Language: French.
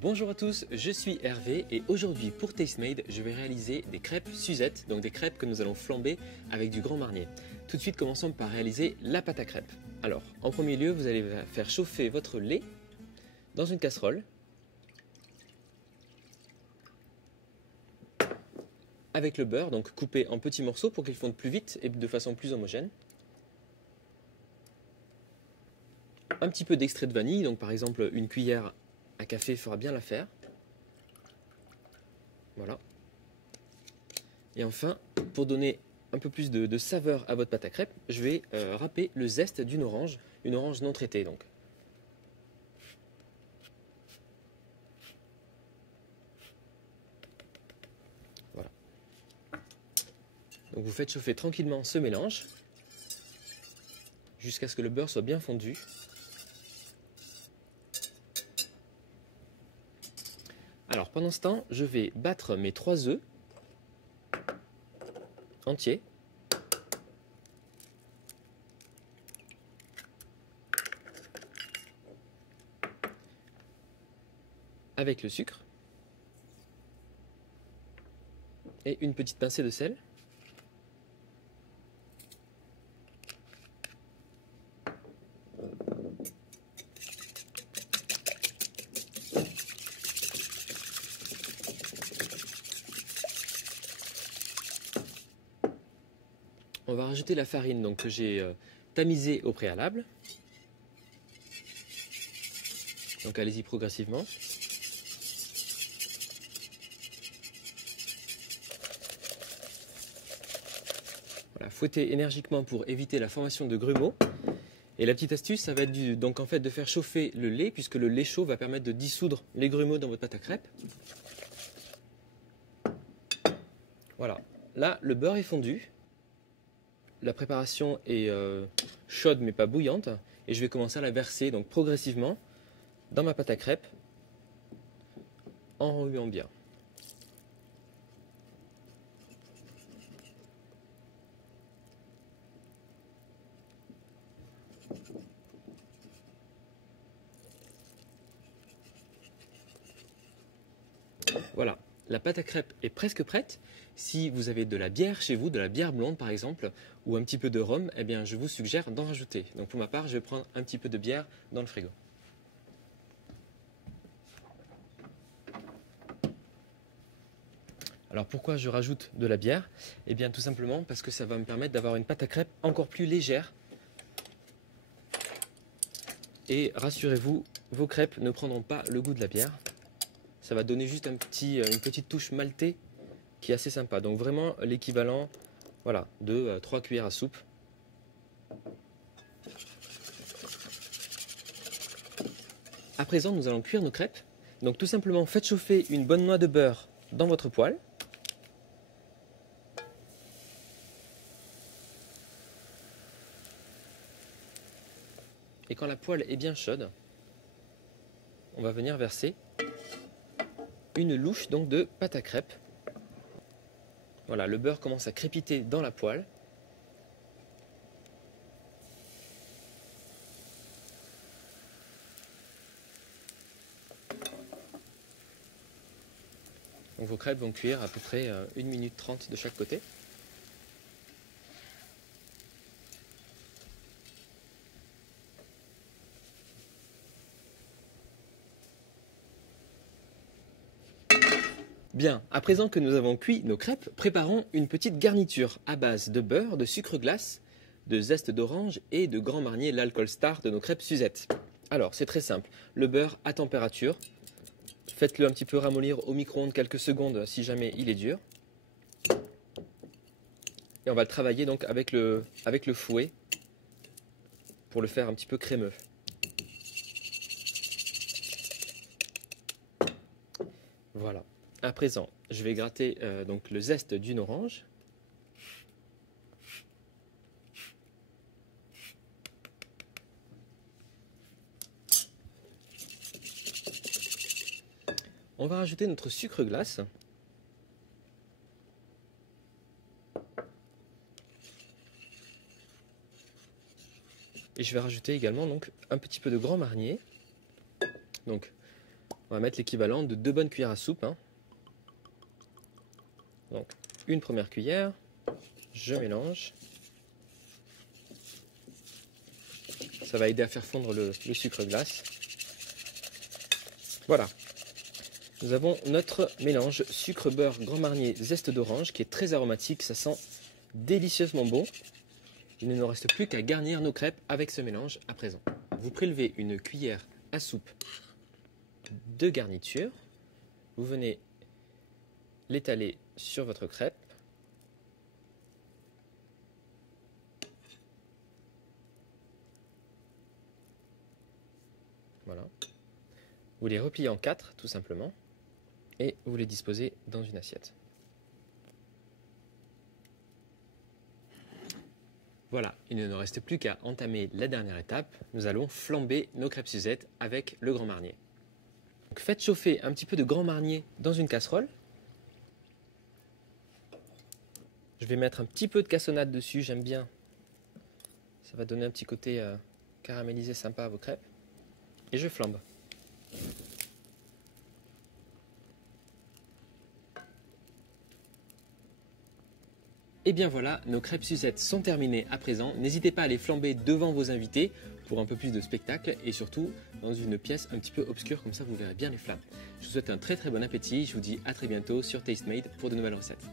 Bonjour à tous, je suis Hervé et aujourd'hui pour Tastemade, je vais réaliser des crêpes Suzette, donc des crêpes que nous allons flamber avec du Grand Marnier. Tout de suite, commençons par réaliser la pâte à crêpes. Alors, en premier lieu, vous allez faire chauffer votre lait dans une casserole avec le beurre, donc coupé en petits morceaux pour qu'il fonde plus vite et de façon plus homogène. Un petit peu d'extrait de vanille, donc par exemple une cuillère à café fera bien l'affaire. Voilà. Et enfin, pour donner un peu plus de saveur à votre pâte à crêpes, je vais râper le zeste d'une orange, une orange non traitée donc. Voilà. Donc vous faites chauffer tranquillement ce mélange jusqu'à ce que le beurre soit bien fondu. Alors pendant ce temps, je vais battre mes 3 œufs entiers. Avec le sucre et une petite pincée de sel. On va rajouter la farine donc, que j'ai tamisée au préalable. Donc allez-y progressivement. Voilà, fouettez énergiquement pour éviter la formation de grumeaux. Et la petite astuce, ça va être donc en fait de faire chauffer le lait, puisque le lait chaud va permettre de dissoudre les grumeaux dans votre pâte à crêpes. Voilà, là le beurre est fondu. La préparation est chaude mais pas bouillante. Et je vais commencer à la verser donc progressivement dans ma pâte à crêpes en remuant bien. Voilà, la pâte à crêpes est presque prête. Si vous avez de la bière chez vous, de la bière blonde par exemple, ou un petit peu de rhum, eh bien je vous suggère d'en rajouter. Donc pour ma part, je vais prendre un petit peu de bière dans le frigo. Alors pourquoi je rajoute de la bière? Eh bien tout simplement parce que ça va me permettre d'avoir une pâte à crêpes encore plus légère. Et rassurez-vous, vos crêpes ne prendront pas le goût de la bière. Ça va donner juste une petite touche maltée qui est assez sympa. Donc vraiment l'équivalent voilà, de 3 cuillères à soupe. À présent, nous allons cuire nos crêpes. Donc tout simplement, faites chauffer une bonne noix de beurre dans votre poêle. Et quand la poêle est bien chaude, on va venir verser une louche donc de pâte à crêpes. Voilà, le beurre commence à crépiter dans la poêle. Donc vos crêpes vont cuire à peu près 1 minute 30 de chaque côté. Bien, à présent que nous avons cuit nos crêpes, préparons une petite garniture à base de beurre, de sucre glace, de zeste d'orange et de Grand Marnier, l'alcool star de nos crêpes Suzette. Alors, c'est très simple. Le beurre à température. Faites-le un petit peu ramollir au micro-ondes quelques secondes si jamais il est dur. Et on va le travailler donc avec le fouet pour le faire un petit peu crémeux. Voilà. À présent, je vais gratter donc le zeste d'une orange. On va rajouter notre sucre glace. Et je vais rajouter également donc, un petit peu de Grand Marnier. Donc On va mettre l'équivalent de 2 bonnes cuillères à soupe, hein. Donc, une première cuillère, je mélange. Ça va aider à faire fondre le sucre glace. Voilà. Nous avons notre mélange sucre-beurre Grand Marnier zeste d'orange qui est très aromatique, ça sent délicieusement bon. Il ne nous reste plus qu'à garnir nos crêpes avec ce mélange à présent. Vous prélevez une cuillère à soupe de garniture. Vous venez l'étaler sur votre crêpe. Voilà. Vous les repliez en 4 tout simplement et vous les disposez dans une assiette. Voilà, il ne nous reste plus qu'à entamer la dernière étape. Nous allons flamber nos crêpes Suzette avec le Grand Marnier. Donc faites chauffer un petit peu de Grand Marnier dans une casserole. Je vais mettre un petit peu de cassonade dessus, j'aime bien. Ça va donner un petit côté caramélisé sympa à vos crêpes. Et je flambe. Et bien voilà, nos crêpes Suzette sont terminées à présent. N'hésitez pas à les flamber devant vos invités pour un peu plus de spectacle et surtout dans une pièce un petit peu obscure, comme ça vous verrez bien les flammes. Je vous souhaite un très bon appétit, je vous dis à très bientôt sur TasteMade pour de nouvelles recettes.